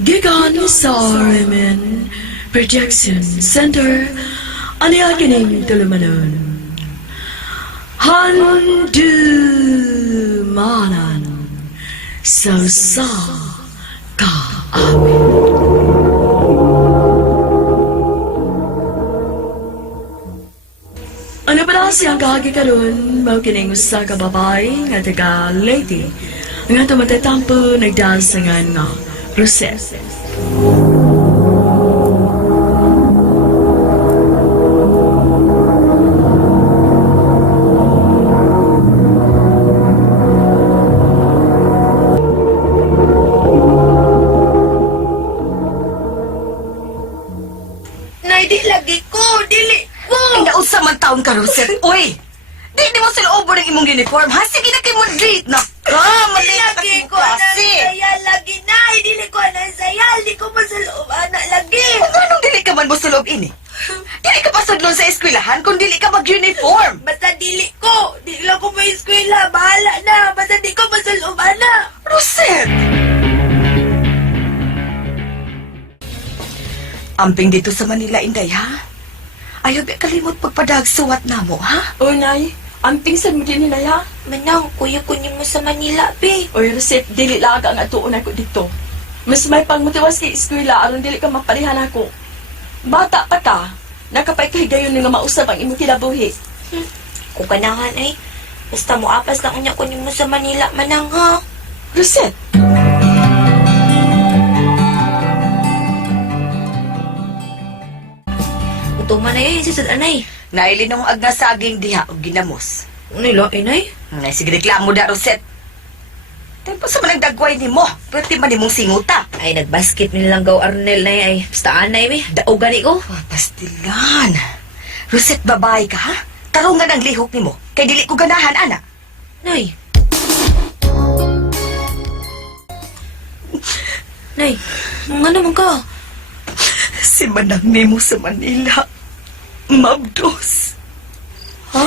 Gigan sa Remen Projection Center aniya kining tulumanon. Handumanan sa ka awit. Ano pala siyang kahagi karon mao kining usa ka babae nga taga Leyte nga tumatatampo nagdasangan nga Rosit. Nay, di lagi ko, dili ko. Ay, nausa man taon ka, Rosit. Uy! Di mo sila over ng imong uniform, ha? Sige na kayo mo date na. Mali Lagi ko na sayal lagi, Nay. Dili ko na sayal. Di ko pa sa loob, anak lagi. Anong dili ka man mo sa loob ini? Dili ka pa sudlon sa eskwelahan kung dili ka mag-uniform. Basta dili ko. Dili lang ko may eskwela. Bahala na. Basta di ko pa sa loob, anak. Rosit! Amping dito sa Manila, Inday, ha? Ayaw ba kalimot pagpadagsuwat na mo, ha? O nay, amping sa mo din nila ya. Manang, kuya ko mo sa Manila, be. Oy, Rosit, dili laga nga tuon ako dito. Mas may pangmutiwas kay eskwela aron dili ka maparihan ako. Bata pa ka, nakapaykahigayon nga mausap ang imong kinabuhi. Kung ganahan ay, basta mo apas na unya ko mo sa Manila, manang ha. Rosit, Utuman na yun, sisad anay. Nailinong agna saging diha o ginamos. Nila, inay? Ngay, sige reklamo da, Roset. Tempo sa manang dagway ni mo, pwede man ni mong singuta. Ay, nagbasket nilang gaw Arnel na ay. Basta anay, me. Daog gani ko. Pastilan. Roset, babae ka, ha? Karungan ang lihok ni mo. Kay dili ko ganahan, anak. Nay. Nay, nga naman ka. Si manang nimo sa Manila. Mabdos. Ha?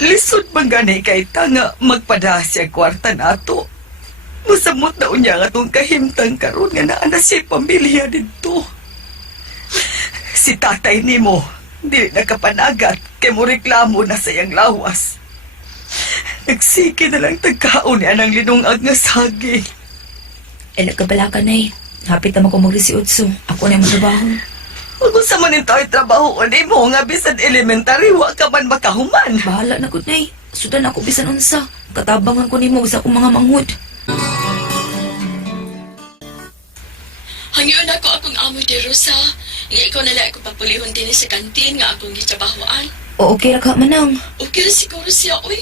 Lisod man gani kay tanga magpada siya kwarta nato. Musamot na unya nga tong kahimtang karon nga naa na siya pamilya dito. Si tatay nimo dili nakapanagat kay mo reklamo na sa iyang lawas. Nagsiki na lang tagkaon niya ng linungag nga saging. Eh, nagkabala ka, Nay. Hapit naman ko mag-18. Ako na yung trabaho. Kung sa manin tayo trabaho o mo nga bisan elementary, wa ka man makahuman. Bahala na ko, Nay. Sudan ako bisan unsa. Katabangan ko ni mo sa akong mga manghud. hangyon ako akong amo de Rosa. Nga ikaw na lang ako papulihon din sa kantin nga akong gitrabahoan. O, okay ra ka, manang. Okay na siguro siya, uy.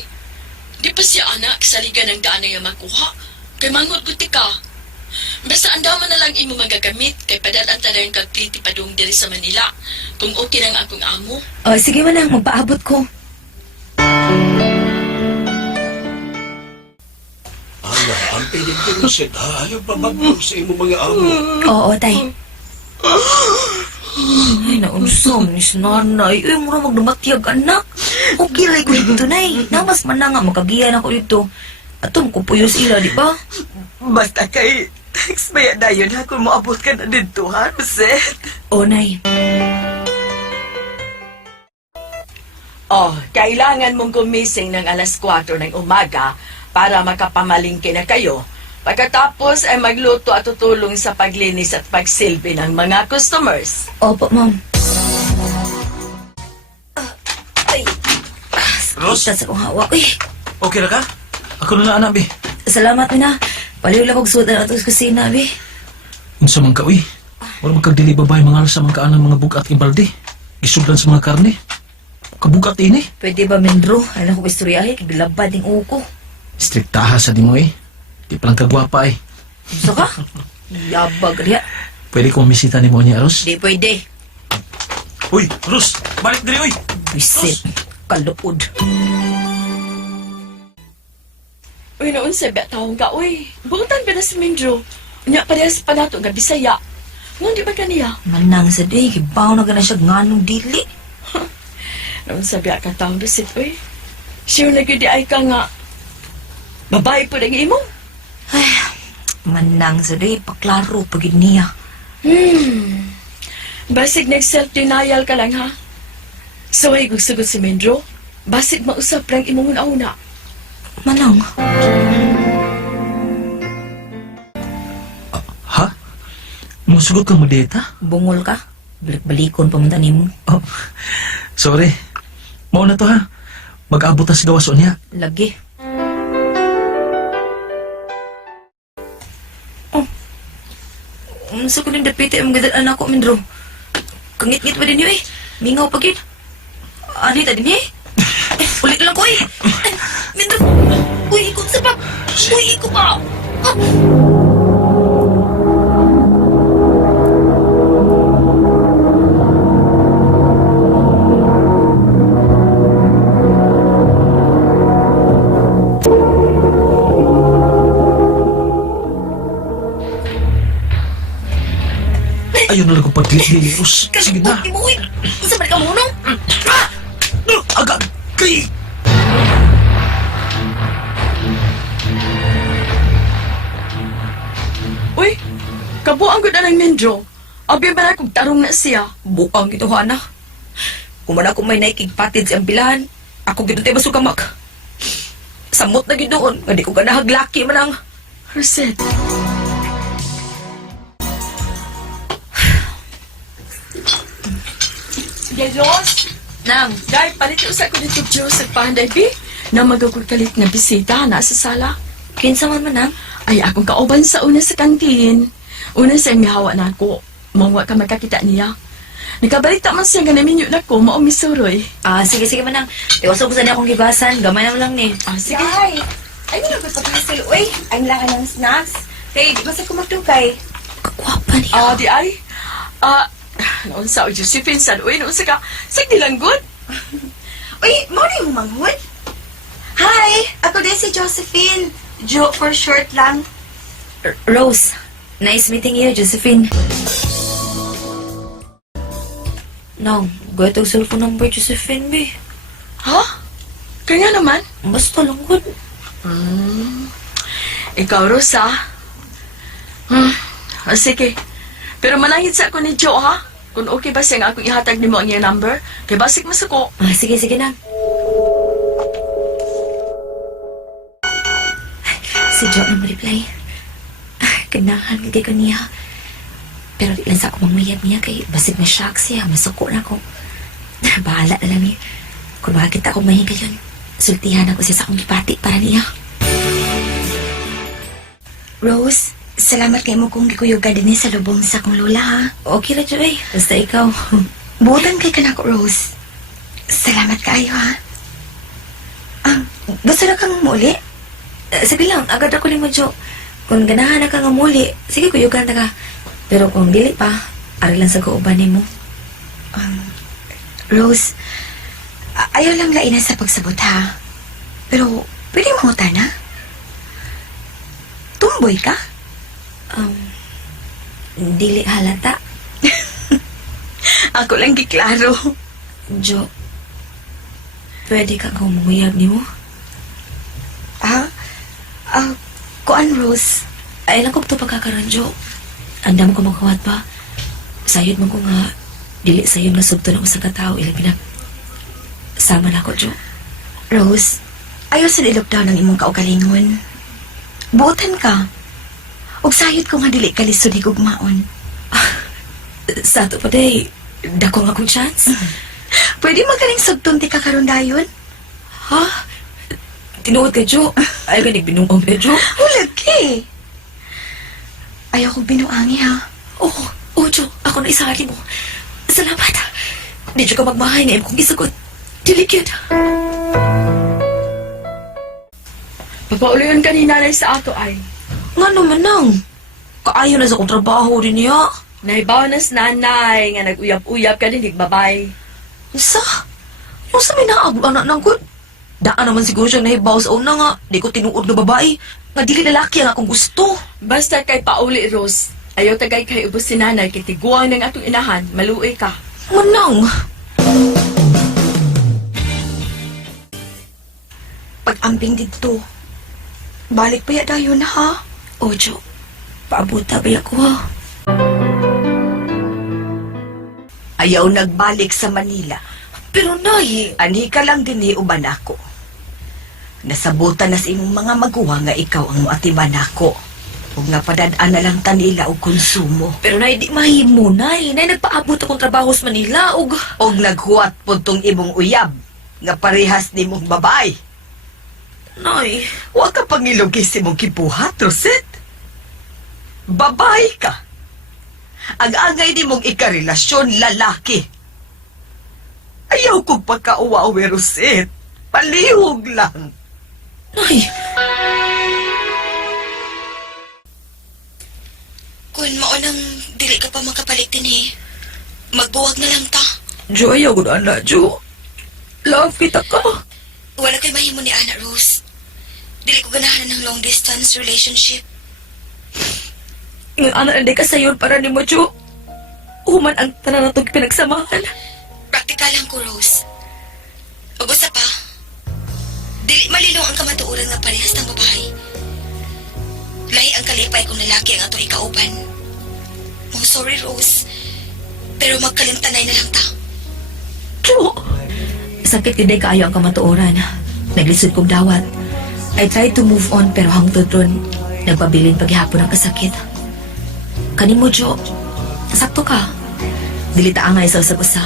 Di pa siya anak, saligan ng daan na makuha. Kay mangot ko ka. Basta andaman na lang imo magagamit kay padalan ta na yung kagpliti padung diri sa Manila. Kung okay lang akong amo. O, sige, manang. Magpaabot ko. Ala, ang piling ko Rosit, ha? Ayaw pa mag-vlog sa imo mga amo. Oo, tay. Ay, naunsam ni sinanay. Ay, mura magdumatyag, anak. Okay lang ko dito, Nay. Namas man na nga, makagiyan ako dito. Atom ko puyo sila, di ba? Basta kay thanks baya dayon ha kung moabot ka na dito, ha, Roset? O, Nay. Oh, kailangan mong gumising ng alas 4 ng umaga para makapamalingki na kayo. Pagkatapos ay magluto at tutulong sa paglinis at pagsilbi ng mga customers. Opo, ma'am. Ay. Ros? Sa akong hawak. Uy, Okay na ka? Ako na anak, be. salamat na. Paliw lang kong sudan at sa kusina, be. Unsa man ka, uy. Wala magkagdili babae mga alas sa mga kaanan mga bugat imbalde. Gisugdan sa mga karne. Kabugat ini. Pwede ba, Mendro? Alam ko istoryahe, kiglabad ng uko. Striktaha sa di mo, eh. Di pa lang kagwapa, eh. Gusto ka? Yabag riya. Pwede ko misita ni mo niya, Ros? Di pwede. Uy, Ros! Balik diri, uy! Visit. Kalupod. Uy, noon sa taong ka, uy. Buutan ka na si Mindro. Nya parehas pa nato nga Bisaya. Nung di ba kaniya? Manang sa day, kibaw na gana siya nganong dili. Noon sa ka taong Rosit, uy. Sure na gudi ay ka nga. Babae po nang imo. Ay, Manang sa day, paklaro pagid niya. Basig nag-self-denial ka lang, ha? So, ay gusto si Mendro. Basig mausap lang imong una. Manang, Ha? Musugot kang madeta? bungol ka? Balik-balikon pamunta nimo. Oh, sorry. Mauna to ha. Mag-abot na sa gawas niya. Lagi. Unsa ko ning dapiti ang gadal anak ko, Mindro? Kangit-ngit pa din yun eh. Mingaw pagin. Ani ta din eh. Ulit lang ko eh. Mindro! Uy, ikot sa pa! Uy, ikot pa! Ah! Ayun na lang kung pagdili, Ros. Sige na. Uy, isa ba ka munong? Agad! Kay! Uy, kabuang ko na ng Mendro. Abi ba na kung tarong na siya? Bukang ito, Hana. Kung man ako may naikigpatid sa ambilahan, ako gito tayo masukamak. Samot na ginoon, hindi ko ganahaglaki manang. Rosit. Gelos! Nang, Dahil palit usa ko dito Diyos sa panday, bi? Na magagod kalit na bisita na sa sala. kinsa man manang? Ay, akong kauban sa una sa kantin. Una sa mihawa na ako. Mangwa ka magkakita niya. Nakabalita man siya nga naminyo na ko, mao misuroy. Sige manang. Iwasok sa niya akong gibasan, gamay na lang ni. Sige. Ay, ay mo nagpapakasal. Uy, ang langan ng snacks. Kay, di ba sa kumatugay? Kakwapa ni. Di ay. Noon sa Josephine, sa uy, noon sa ka. Sige lang, good. Uy, morning mo manghud. Hi, ako din si Josephine. Jo for short lang. Rose, nice meeting you, Josephine. Nang, gaya tag cellphone number, Josephine, be. Ha? Kaya naman? Basta lang, good. Ikaw, Rosa. Sige. Pero manahit sa ako ni Joe, ha? Kung okay ba siya nga akong ihatag ni mo ang iyang number, kay basik masuko. Sige, Nang. Si Jo na ma-reply. Ganahan kay ko niya. Pero di lang sa ako mangmayab niya kay basig na shock siya. Masuko na ako. Bahala na lang niya. Kung bakit ako mahiga yun, sultihan ako siya sa akong ipati para niya. Rose, salamat kay mo kung gikuyuga din sa lubong sa akong lola, ha? Okay na, Jo, eh. Basta ikaw. Buotan kay kanako, Rose. Salamat kayo, ha? Gusto na kang muli? Sige lang, agad ako ni mo, Jo. Kung ganahan na ka nga muli, sige kuyugan na ka. Pero kung dili pa, ari lang sa kauban ni mo. Rose, ayaw lang lainan sa pagsabot, ha? Pero, pwede mo na? Tumboy ka? Dili halata. Ako lang giklaro. Jo, pwede ka kung manguyab ni mo? Kuan, Rose? Ay lang ko ito pagkakaroon, Jo. Andam ko magkawat pa. Sayod mo ko nga, dili sayod nga subto ng usa ka tao, ilang pinag... Sama na ako, Jo. Rose, ayaw sa lockdown ng imong kaugalingon. Buotan ka. Og sayod ko nga dili ka lisod higugmaon. Sa ato pa day, dako nga akong chance. Pwede magaling sugton ti kakaron dayon? Ha? Tinuod ka, Jo. Ay, ganig binungong ka, Jo. Lagi. Ayaw kong binuangi, ha? Oo, Jo. Ako na isali mo. Salamat. Di Jo ka magmahay na kung isagot. Diligid. Papaulihan ka ni nanay sa ato ay. Nga naman nang. Kaayo na sa kong trabaho rin niya. Nahibaw na sa nanay nga nag-uyab-uyab ka din, babay. Isa? Yung sa may naabot anak ng good. Daan naman siguro siyang nahibaw sa una nga. Di ko tinuod na babae. Nga dili lalaki ang akong gusto. Basta kay pauli, Rose. Ayaw tagay kay ubos si nanay, kay tiguang ng atong inahan, maluoy ka. Manang. Pag-amping dito, balik pa ya dayon, ha? Ojo, Paabuta ba ako? Ayaw nagbalik sa Manila. Pero nay, Ani ka lang din uban ako. Nasabutan na sa imong mga maguwa nga ikaw ang muatiman ako. Ug nga padadaan na lang tanila og konsumo. pero nay di mahimo nay. Nay nagpaabot akong trabaho sa Manila ug Og naghuwat po tong imong uyab nga parehas ni mong babay. nay, Wa ka pangilugis imong kibuhat, Rosit. Babay ka. Ang-angay ni mong ikarelasyon lalaki. Ayaw kong pagkauwawi, Rosit. Palihog lang. nay. Kung maunang dili ka pa makapalit din eh, magbuwag na lang ta. Jo, ayaw ko na, Jo. Love kita ka. Wala kay mahimo ni Ana Rose. Dili ko ganahan ng long distance relationship. Yung anak na ka sayon para ni mo, Jo. Human ang tanan na itong pinagsamahan. Praktikal lang ko, Rose. Ug usa pa, dili malilong ang kamatuoran nga parehas ng babae. Lahi ang kalipay kung lalaki ang ato ikauban. Oh, sorry, Rose. Pero magkalintanay na lang ta. Jo. Sakit hindi kaayo ang kamatuoran. Naglisod kong dawat. I tried to move on pero hangtod ron, nagpabilin paghihapon ang kasakit. Kanimo, Jo. Sakto ka. Dilita ang nga isa usag usa.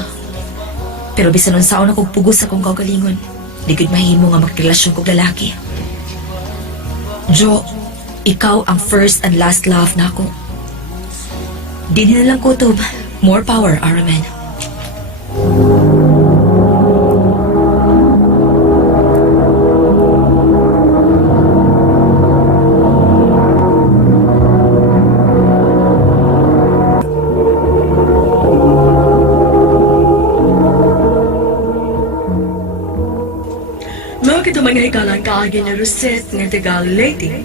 Pero bisan nun saon akong pugos akong kaugalingon, di gid mahimo nga magrelasyon kog lalaki. Jo, ikaw ang first and last love na ako. Dinhi na lang kutob. More power, Aramen. Mga kito mga hikalang kaagi ni Rosit nga taga Leyte.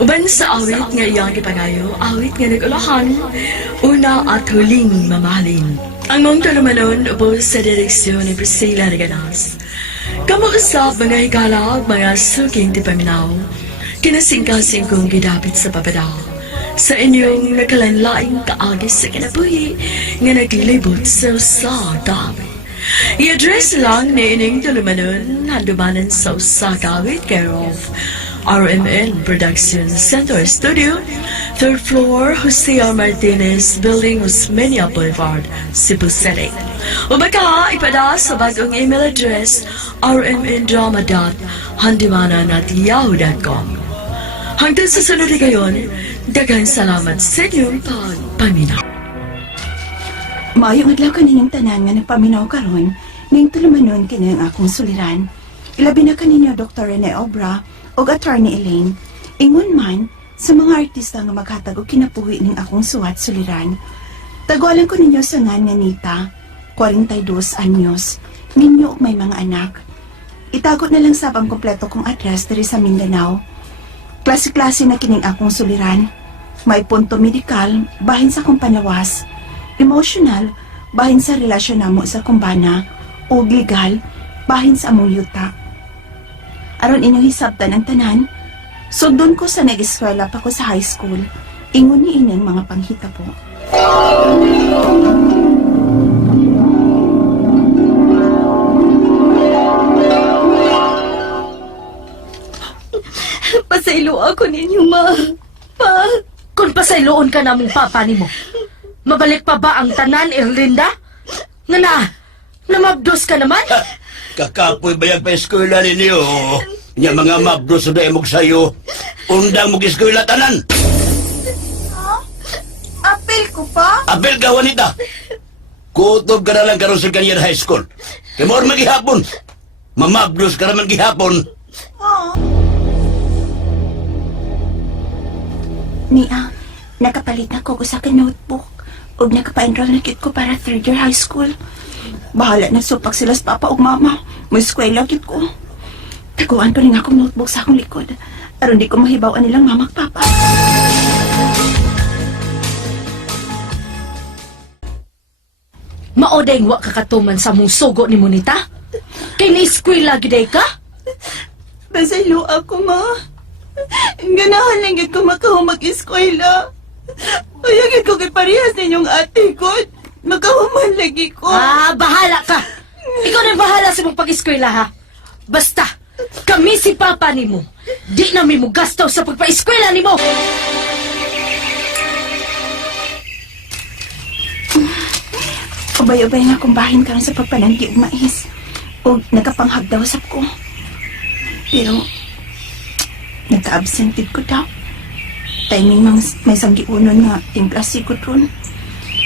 Uban sa awit nga iyang ipangayo, awit nga nag-ulahan, una at huling mamahalin. Ang mong talumanon ubos sa direksyon ni Priscilla Reganas. Kamuusap mga hikalag, mga suking tipaminaw, kinasingkasing kong gidapit sa papadaw. Sa inyong nakalanlaing kaagi sa kinabuhi, nga naglilibot sa dami. I-address lang ni ining talumanon, Handumanan sa Osaka with care of RMN Production Center Studio, 3rd floor, Jose R. Martinez, Building, Osmeña Boulevard, Cebu City. O baka ipada sa bagong email address rmndrama.handumanan@yahoo.com. Hanggang sa sunod na gayon, daghang salamat sa inyong pagpaminaw. Maayong adlaw kaninyong tanan nga nagpaminaw karon ning tulumanon kini ang akong suliran. Ilabi na kaninyo Dr. Rene Obra o Attorney Elaine. Ingon man sa mga artista nga maghatag og kinapuhi ning akong suwat suliran. Tagualan ko ninyo sa ngan nga Nita, 42 anyos, ninyo og may mga anak. Itagot na lang sab ang kompleto kong address diri sa Mindanao. Klase-klase na kining akong suliran. May punto medikal bahin sa akong panawas. Emotional, bahin sa relasyon namo sa kumbana, o legal, bahin sa among yuta. Aron inyong hisabtan ang tanan, sundon ko sa nag-eskwela pa ko sa high school, ingon ni ining mga panghita po. Pasaylo ako ninyo, ma. Pa. Kung pasayloon ka na mong papa ni mo, mabalik pa ba ang tanan, Erlinda? Nga namabdos ka naman? Kakapoy bayag pa eskwela ninyo. Nya mga mabdos na emog sayo. Undang mong eskwela tanan. Apel ko pa? Abel ka, Juanita. Kutob ka na lang karon sa kanyan high school. Kaya mo magihapon. Mamabdos ka naman gihapon. Nia, nakapalit na ko sa akin notebook. Ug nakapa-enroll na kit ko para 3rd year high school. Bahala na supak sila sa papa ug mama. May eskwela kit ko. Taguan ko rin akong notebook sa akong likod. Aron di ko mahibawan nilang mama at papa. Maodeng wa kakatuman sa mong sugo ni Monita? Kay na-eskwela giday ka? Basaylo ako, ma. Ganahan lang gid ko makahumag eskwela. Ayagin ko kay parehas ninyong ate ko. Magawaman lagi ko. Bahala ka! Ikaw na bahala sa mong pag-eskwela, ha? Basta, kami si Papa nimo. Di namin mo gastaw sa pagpa-eskwela nimo. Ubay-ubay nga kung bahin karon sa pagpananggi og mais. O nagapanghag daw sab ko. Pero, nagka-absented ko daw. Timing mang may sanggiunon nga ting klase ko ron.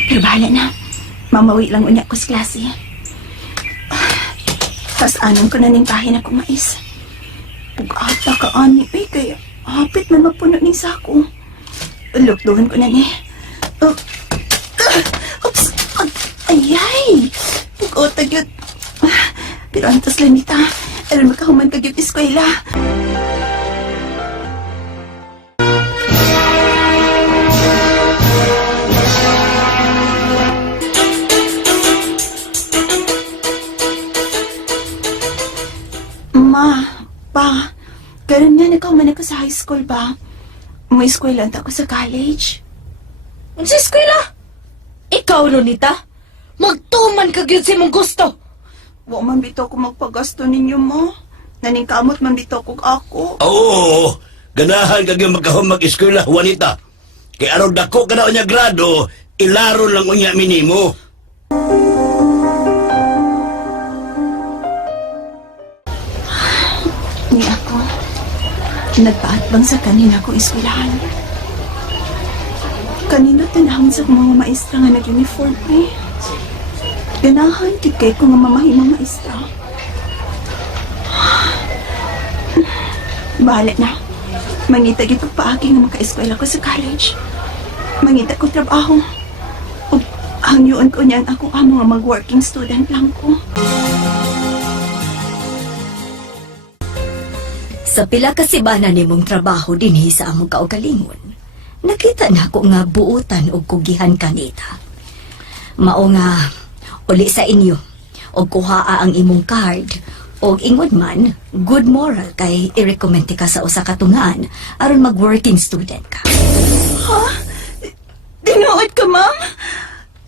Pero bahala na. Mamawi lang unya ko sa klase. Tas anong ko na ning bahin ako mais. Pag-ata ka ani, kaya hapit man mapuno ning sako. Lukduhan ko na ni. Oops! Ayay! Pag-ota yun. Pero antas lang, Nita. Alam makahuman ka yun eskwela. Ma, pa, karon nga nakahuman ako sa high school ba? May eskwela ako sa college. Sa eskwela? Ikaw, Nita? Magtuman ka gyud sa imong gusto. Wa man bitaw ko magpagasto ninyo mo. Naningkamot man bitaw ko ako. Oo, ganahan ka yung magkahon mag-eskwela, Juanita. Kay aron dako ka na unya grado, ilaro lang unya minimo. Ni ako, nagpaatbang sa kanina kong eskwelahan. Kanino tanahon sa mga maestra nga nag-uniform eh. Ganahan, kikay ko nga mamahimang maestra. Bahala na. Mangita gito paagi nga maka-eskwela ko sa college. Mangita ko trabaho. O hangyoon ko niyan ako amo nga mag-working student lang ko. Sa pila ka sibana nimong trabaho dinhi sa among kaugalingon, nakita na ko nga buutan og kugihan ka, Nita. Mao nga uli sa inyo og kuhaa ang imong card og ingod man good moral kay i-recommend ka sa usa ka tungaan aron mag-working student ka. Ha? Tinuod ka, ma'am?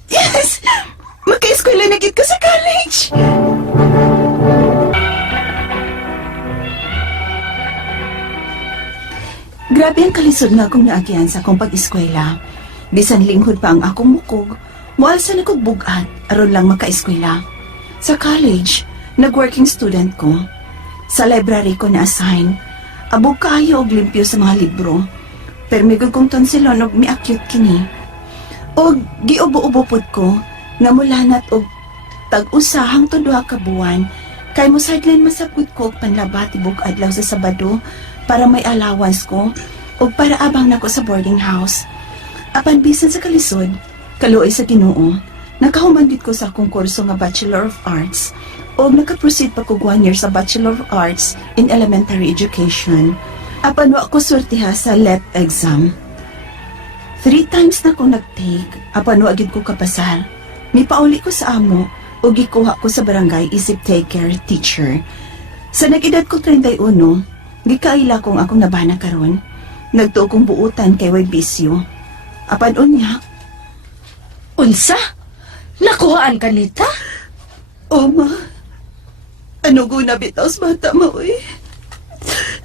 Yes! Maka-eskwela na gid ko sa college! Grabe ang kalisod nga akong naagihan sa akong pag-eskwela. Bisan linghod pa ang akong mukog, mual sa nagugbugat, aron lang maka-eskwela. Sa college, nag-working student ko. Sa library ko na-assign. Abog kaayo og limpyo sa mga libro. Pero may gugong tonsilon og mi-acute kini. Og giubo-ubo pod ko, nga mulanat og tag-usahang to duha ka buwan, kay mo sideline masapud ko og panlabat tibok adlaw sa Sabado, para may allowance ko o para abang nako sa boarding house. Apan bisan sa kalisod, kaluoy sa Ginoo, nakahumandit ko sa akong kurso nga Bachelor of Arts o nakaproceed pa ko 1 year sa Bachelor of Arts in Elementary Education. Apan wa ko swertiha sa LET exam. 3 times na ko nag-take, apan wa gid ko kapasar. Mipauli ko sa amo o gikuha ko sa barangay isip take care teacher. Sa nag-edad ko 31, gikaila kong akong nabana karon. Nagtuo kong buutan kay way bisyo. Apan unya. Unsa? Nakuhaan ka, Nita? O ma, ano guna bitaw sa bata mo eh.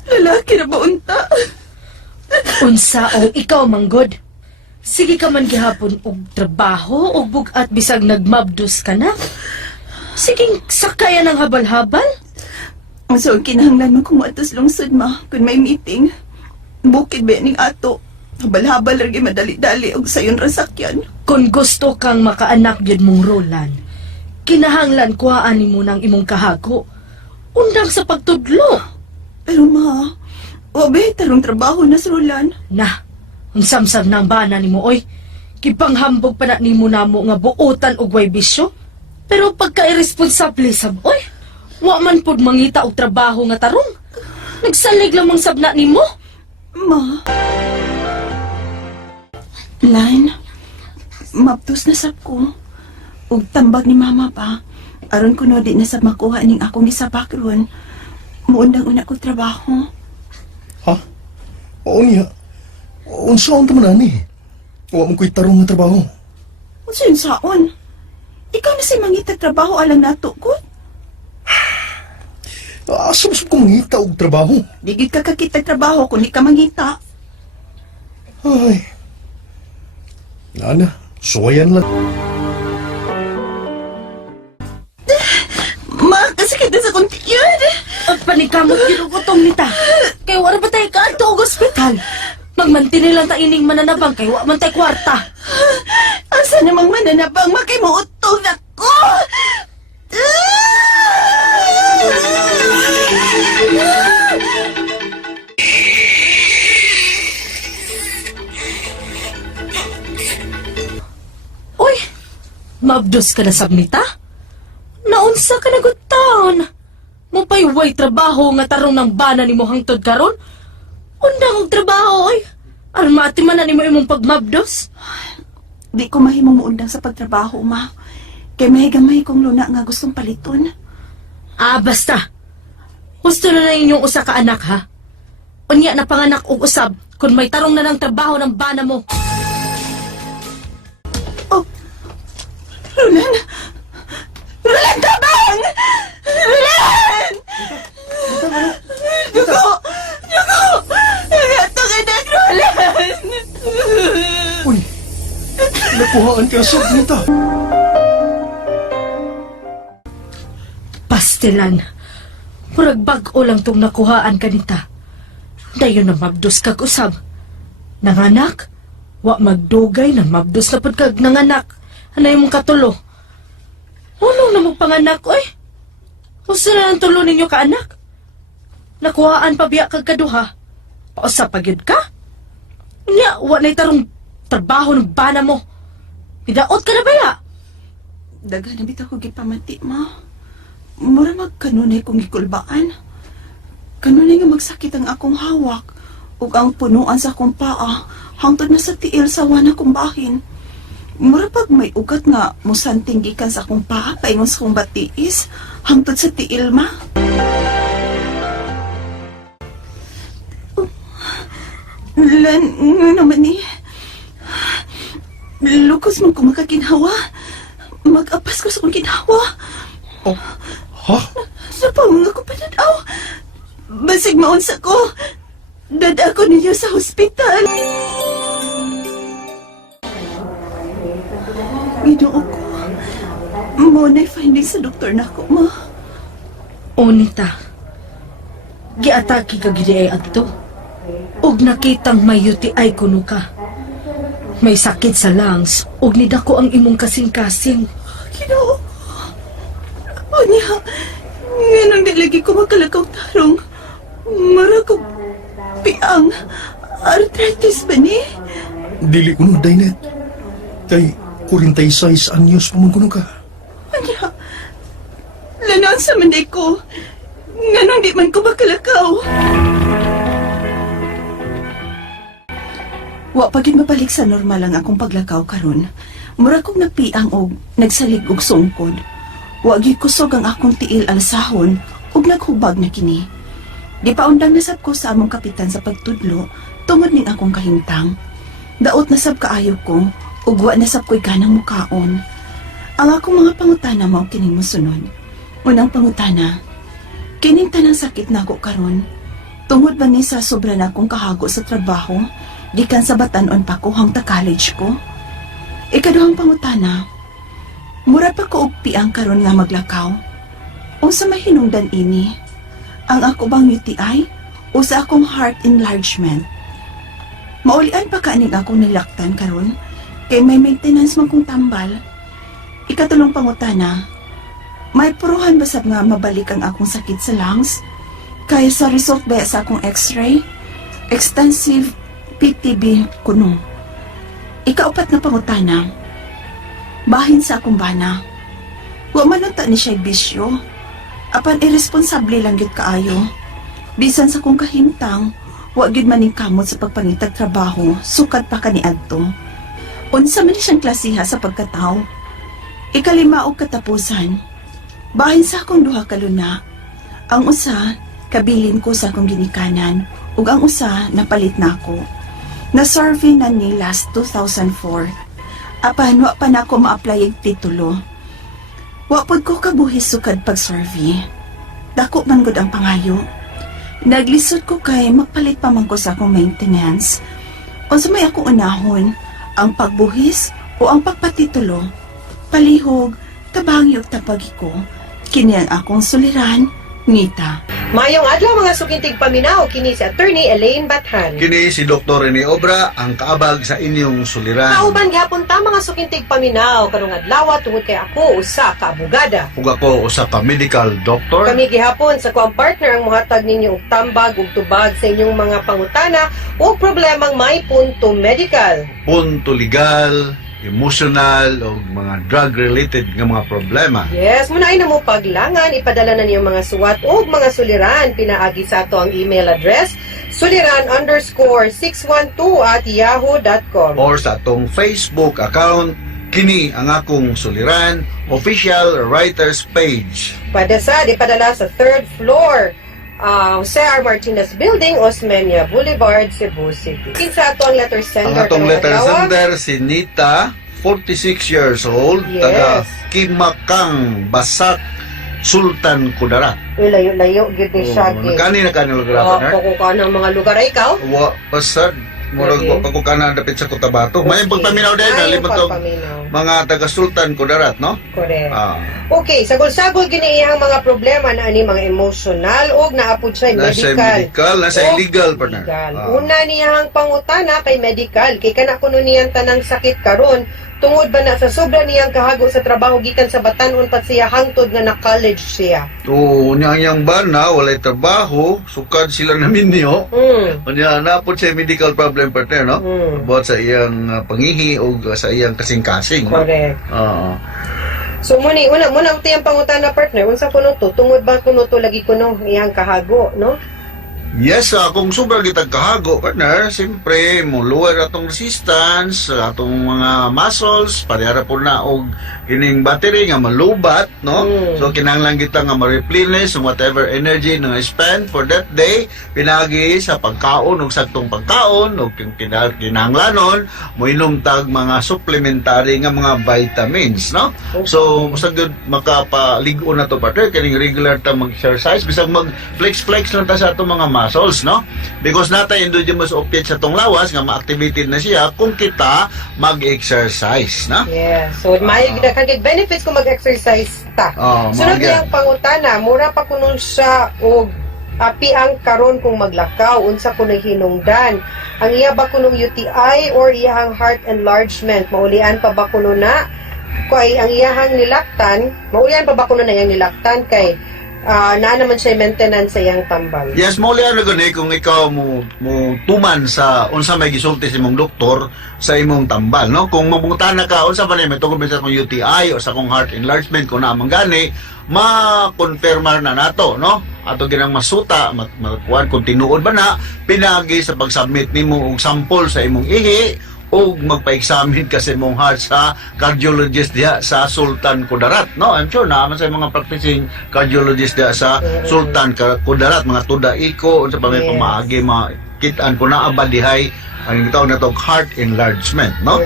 Lalaki na ba unta? Unsa o ikaw, manggod? Sige ka man gihapon og trabaho og bugat bisag nagmabdos ka na. Sige, sakayan ng habal-habal. Ang so, kinahanglan mo kumatos lungsod ma, kung may meeting. Bukid ba ning ato? Habal-habal lagi madali-dali og sayon rasakyan. Kung gusto kang makaanak yun mong Roland, kinahanglan kuhaan mo ng imong kahago. Undang sa pagtudlo. Pero ma, wabe tarong trabaho na sa Roland. Na, unsamsam ng bana ni mo, oy. Kipanghambog pa na ni mo namo nga buotan og way bisyo. Pero pagka-irresponsable sab, oy. Wa man pod mangita og trabaho nga tarong. Nagsalig lamang sabna ni mo. Ma. Lan, maptos na sab ko. Ug tambag ni mama pa. Aron kuno di na sab makuha ning akong gisapak ron. Muundang-una ko trabaho. Ha? Oo niya. Unsaon ka man ani? Wa mo ko'y tarong nga trabaho. Unsa yun saon? Ikaw na si mangita trabaho alang nato ko. Asa mo ko mangita og trabaho? Di gid ka kakita trabaho kung di ka mangita. Ay. Nana, suwayan lang. Makasakit na sa kong tiyan. At panikamot ginugutong nita. Kaya wala ba tayo kaadto og ospital? Magmantini lang ta ining mananabang kay wa man tay kwarta. Asa namang mananabang makimuutong na ko? Uy, mabdos ka na sabnita? Naunsa ka nagutan? Mupayway trabaho nga tarong ng bana ni mo hangtod karon? Undang og trabaho, oy. Armati man na ni mo imong pagmabdos. Di ko mahimong muundang sa pagtrabaho, ma. Kay may gamay kong luna nga gustong paliton. Ah, basta. Gusto na inyong usa ka anak, ha? Unya na panganak og usab kung may tarong na ng trabaho ng bana mo. Roland! Roland, tabang! Roland! Dugo! Dugo! Nagato ka na, Roland! Uy, nakuhaan ka sa Nita. Pastilan. Murag bag-o lang tong nakuhaan ka nita. Dayon na mabdos kag usab. Nanganak? Wa magdugay na mabdos na pud kag nanganak. Anay mong katulo. Unong na mong panganak, oy? Gusto na ang tulo ninyo ka anak? Nakuhaan pa biya kag kaduha. Pausa pa gyud ka? Nya, wa na'y tarong trabaho ng bana mo. Pidaot ka na ba ya? Daga na bitaw ko gipamati, ma. Mura magkanunay kong gikulbaan. Kanunay nga magsakit ang akong hawak ug ang punuan sa akong paa hangtod na sa tiil sa wana kong bahin. Mura pag may ugat nga musanting gikan sa akong paa paingon sa akong batiis hangtod sa tiil, ma. Lan, nga naman ni. Lukos man ko makaginhawa. Mag-apas ko sa akong ginhawa. Oh, ha? Sa pangunga ko panadaw. Basig maunsa ko. Dada ko ninyo sa hospital. Ginoo ko. Mo na'y finding sa doktor na ako, ma. O nita, giataki ka gidi ay adto. Og nakitang may UTI kuno ka. May sakit sa lungs, og nidako ang imong kasing-kasing. Ginoo ko. O niya, nganong dilagi ko makalakaw tarong. Mara ko piang. Arthritis ba ni? Dili ko no, Dainet. Kay 46 anyos pa man kuno ka. Anya, lanon sa manday ko. Nganong di man ko makalakaw. Wa pa gid mabalik sa normal ang akong paglakaw karon. Mura kong nagpiang og nagsalig og sungkod. Wa gyud kusog ang akong tiil alsahon ug naghubag na kini. Di pa undang nasab ko sa among kapitan sa pagtudlo tungod ning akong kahimtang. Daot na sab kaayo ko ug wa na sab ko'y ganang mukaon. Ang akong mga pangutana mao kining mosunod. Unang pangutana, kining tanang sakit nako karon tungod ba ni sa sobra na akong kahago sa trabaho gikan sa batan-on pa ko hangta college ko. Ikaduhang pangutana, mura pa ko og piang karon nga maglakaw. O sa mahinungdan ini, ang ako bang UTI o sa akong heart enlargement? Maulian pa kaaning akong nilaktan karon kay may maintenance man kong tambal. Ikatulong pangutana, may puruhan basab nga mabalik ang akong sakit sa lungs? Kaya sa result ba sa akong x-ray, extensive PTB kuno. Ikaupat na pangutana, bahin sa akong bana. Wa man unta ni siya bisyo. Apan irresponsable lang gid kaayo. Bisan sa kong kahimtang, wa gid maning kamot sa pagpangitag trabaho, sukat pa kaniadto. Unsa man ni siyang klasiha sa pagkatao. Ikalima og katapusan, bahin sa akong duha ka luna. Ang usa, kabilin ko sa akong ginikanan, ug ang usa napalit nako. Na-survey na ni last 2004. Apan, wa pa na ako ma-apply yung titulo. Wa pod ko kabuhis sukad pag-survey. Dako man gud ang pangayo. Naglisod ko kay magpalit pa man ko sa akong maintenance. O sa may ako unahon, ang pagbuhis o ang pagpatitulo. Palihog, tabang yung tapagi ko. Kini ang akong suliran, Nita. Mayong adlaw mga sukintig paminaw, kini si Attorney Elaine Bathan. Kini si Dr. Rene Obra, ang kaabag sa inyong suliran. Kauban gihapon ta mga sukintig paminaw karong adlaw tungod kay ako usa ka abogada. Ug ako usa ka medical doctor. Kami gihapon sa kuang partner ang muhatag ninyo og tambag ug tubag sa inyong mga pangutana o problemang may punto medical. Punto legal, emotional o mga drug-related nga mga problema. Yes, munaay na mo paglangan, ipadala na niyo mga suwat o mga suliran. Pinaagi sa ato ang email address, suliran_612@yahoo.com. Or sa atong Facebook account, Kini ang akong suliran, official writers page. Pwede sa ipadala sa 3rd floor, Jose R. Martinez Building, Osmeña Boulevard, Cebu City. Kinsa ato ang letter sender? Ang atong karong letter adlaw? sender si Nita, 46 years old, Yes. taga Kimakang, Basak, Sultan Kudarat. Uy, layo-layo, gid ni siya. Kanina lugar partner. Ako ka ng mga lugar ay ikaw? Wa pasad. Murag Okay. wa pa ko kana dapit sa Cotabato. May pagpaminaw din Ay, limot og pagpaminaw. mga taga Sultan Kudarat, no? Correct. Ah. Okay, sagol-sagol giniiyang mga problema na ani mga emotional o naapod siya Nasa medical. medical, nasa O illegal partner. legal. Ah. Una niyang pangutana kay medical kay kana kuno niyang tanang sakit karon tungod ba na sa sobra niyang kahago sa trabaho gikan sa batanon pat siya hangtod nga na-college siya. Oo, niyang bana, walay trabaho, sukad sila namin niyo. Unya napod siya medical problem partner, no? About sa iyang pangihi o sa iyang kasing-kasing. no? Correct. Oo. So muni una tiyang pangutana partner unsa kuno to tungod ba kuno to lagi kuno iyang kahago, no? Yes, kung sobrang kitag kahago, partner, siyempre, mo lower atong resistance, atong mga muscles, parehara po na og kining battery nga malubat, no? So, kinahanglan kita nga ma-replenish ang whatever energy nga spend for that day, pinagi sa pagkaon o saktong pagkaon, o kinahanglanon, mo inom tag mga supplementary nga mga vitamins, no? So, masagod makapaligo na to, partner, kining regular ta mag-exercise, bisag mag-flex-flex lang ta sa atong mga muscles, no? Because natay endogenous opiate sa tong lawas nga ma-activated na siya kung kita mag-exercise, no? Yeah. So may kagig benefits kung mag-exercise ta. Sunod mga niyang pangutana, mura pa kuno siya og api ang karon kung maglakaw unsa kuno hinungdan. Ang iya ba kunong UTI or iyang heart enlargement maulian pa ba kuno na kay ang iyang nilaktan, maulian pa ba kuno na iyang nilaktan kay na naman siya maintenance sa iyang tambal. Yes, mo lian na gani kung ikaw mo tuman sa unsa may gisulti sa imong doktor sa imong tambal, no? Kung mabungtana ka unsa ba ni may tungod sa akong UTI o sa akong heart enlargement kung naman gani, ma-confirmar na nato, no? Ato ginang masuta, kuan kung tinuod ba na pinagi sa pag-submit nimo og sample sa imong ihi o magpa-examine kasi mong heart sa cardiologist diha sa Sultan Kudarat, no? I'm sure naman sa mga practicing cardiologist diha sa Sultan Kudarat, mga tuda iko unsa pa may pamaagi makitaan ko na abadihay ang tawag na to heart enlargement, no?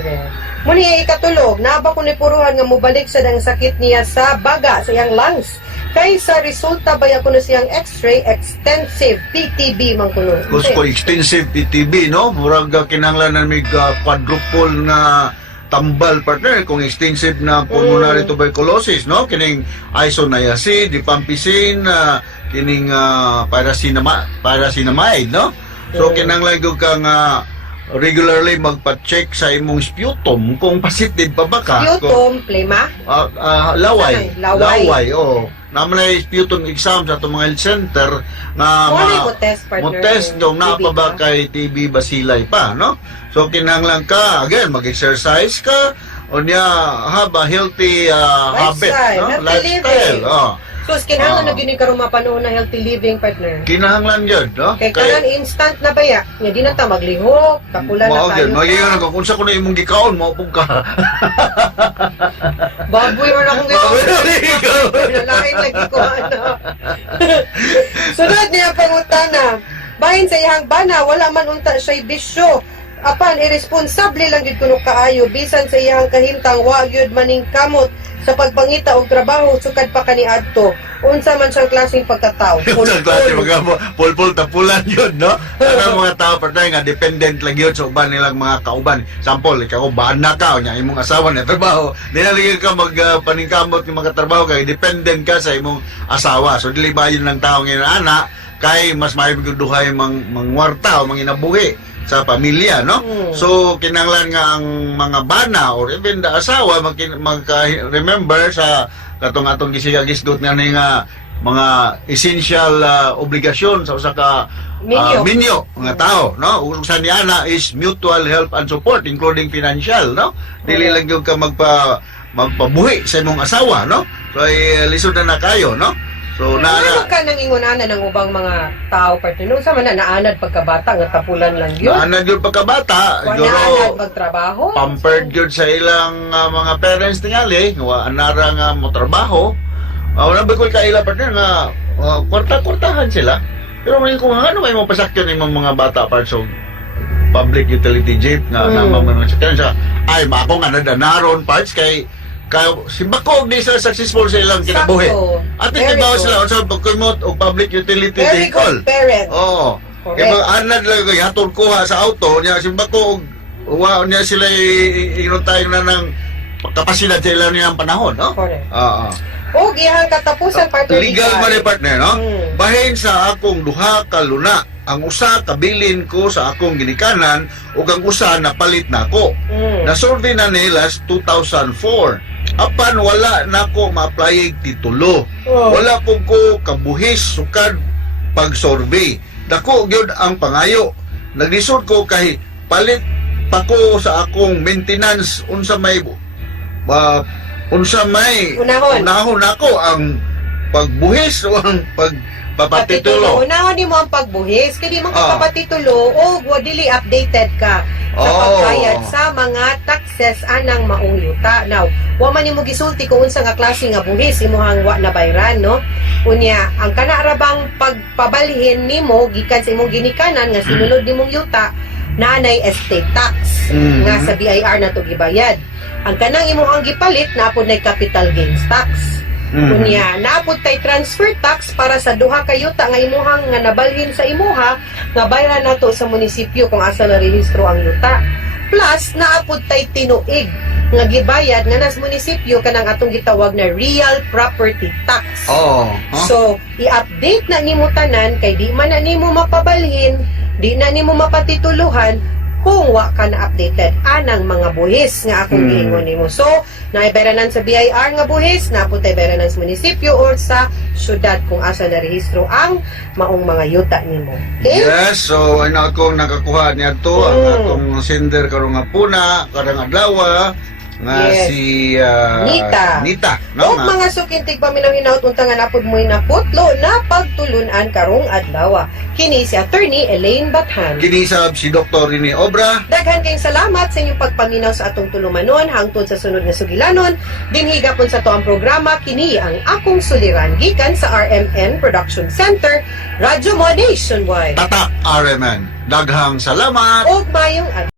Muni ikatulog, naba ko ni puruhan nga mobalik sa dang sakit niya sa baga sa iyang lungs. Kay sa resulta baya kuno siyang X-ray extensive PTB man kuno. Ko extensive PTB, no? Murag kinahanglan mig quadruple na tambal partner kung extensive na pulmonary tuberculosis, no? Kining isoniazid, rifampicin, kining pyrazinamide, no? So kinahanglan gyud ka nga regularly magpa-check sa imong sputum kung positive pa ba ka. Sputum, plema? Laway. Laway. Oo. Naman ay sputum exam sa itong mga health center na mo-test kung napa ba kay TB bacilli pa, no? So, kinahanglan ka, again, mag-exercise ka, o niya, have a healthy habit, no? Lifestyle. So, kinahanglan na gini karong mapanoon na healthy living, partner. Kinahanglan yun, no? Kay kanan instant na baya, nga di na ta maglihok, kapulan na tayo. Magiyan ka, kung sa ko na imong gikaon, maupong ka. Baboy mo na akong gikaon. Nalain lagi ko, ano. Sunod niya pangutana, bahin sa iyang bana, wala man unta siya'y bisyo. apan irresponsable lang gid kuno kaayo bisan sa iyang kahimtang wa gyud maning kamot sa pagpangita og trabaho sukad pa kaniadto. Unsa man siyang klaseng pagkatao? Sa klase mga pulpul tapulan yun, no? Ang mga tao patay nga dependent lang yun sa uban nilang mga kauban. Sample, ikaw bana ka, o niya imong asawa na trabaho. Di na lagi ka magpaningkamot ng mga trabaho kay dependent ka sa imong asawa. So dili ba yun ng tao ngayon anak kay mas maibiguduhay mangwarta o manginabuhi sa pamilya, no? So, kinanglan nga ang mga bana or even the asawa magka-remember sa katong gisigagisgot nga nga mga essential obligasyon sa usa ka minyo nga tao, no? Usa ni ana is mutual help and support including financial, no? Dili lang gyud ka magpabuhi sa imong asawa, no? So, lisod na kayo, no? So, Ano ka nang ingunana ng ubang mga tao partner? Sa man na naanad pagkabata nga tapulan lang yun. naanad yun pagkabata, Wa siguro naanad magtrabaho. pampered yun sa ilang mga parents tingali, nga anara nga mo trabaho. Wala ba ko kaila partner nga kwarta-kwartahan sila. Pero may kung ano may mga pasakyan ng mga bata parts of public utility jeep nga namang mga sakyan sa ay mako nga nadanaron parts kay si Bako di sila successful sa ilang kinabuhi. Sakto. At Very itibaw good. sila sa pagkumot o public utility Very vehicle. good parent. Oo. Correct. Kaya mga anad lang kay hatol kuha sa auto niya si Bako wa niya sila tayo na ng kapasidad sa ilang niyang panahon, no? Correct. Oo. O gihang katapusan partner. Legal man ni partner, no? Mm. Bahin sa akong duha ka luna. Ang usa kabilin ko sa akong ginikanan ug ang usa napalit nako. Na-survey na ni last 2004. Apan wala nako ma-apply titulo. Wala po ko kabuhis sukad pag-survey. Dako gyud ang pangayo. Naglisod ko kay palit pa ko sa akong maintenance unsa may unahon nako ang pagbuhis o ang pagpapatitulo. Unahon ni mo ang pagbuhis, kaya di mo kapapatitulo o dili updated ka sa pagbayad sa mga taxes anang maong yuta. Now, wa man nimo gisulti kung unsa nga klase nga buhis imong wa na bayran, no? Unya, ang kanarabang pagpabalhin nimo gikan sa imong ginikanan nga sinulod nimong yuta, nanay estate tax nga sa BIR na to gibayad. Ang kanang imong gipalit naapod nay capital gains tax. Unya, naapod tay transfer tax para sa duha ka yuta nga imuhang nga nabalhin sa imuha nga bayaran nato sa munisipyo kung asa na rehistro ang yuta. Plus, naapod tay tinuig nga gibayad nga nas munisipyo kanang atong gitawag na real property tax. So, i-update na nimo tanan kay di man na nimo mapabalhin, di na nimo mapatituluhan kung wa ka na updated anang mga buhis nga akong giingon nimo. So, naiberanan sa BIR nga buhis, naputay beranan sa munisipyo or sa syudad kung asa na rehistro ang maong mga yuta nimo. Okay? Yes, so ano akong nakakuha niya to ang atong sender karong hapuna, karong adlaw nga si Nita, no? O mga sukintig paminaw hinaut unta nga napod mo naputlo na pagtulunan karong adlaw. Kini si Attorney Elaine Bathan. Kinisab si Dr. Rini Obra. Daghan kayong salamat sa inyong pagpaminaw sa atong tulumanon hangtod sa sunod nga sugilanon. Dinhiga pun sa to ang programa kini ang akong suliran gikan sa RMN Production Center, Radyo Mo Nationwide. Tatak RMN. Daghang salamat. Og mayong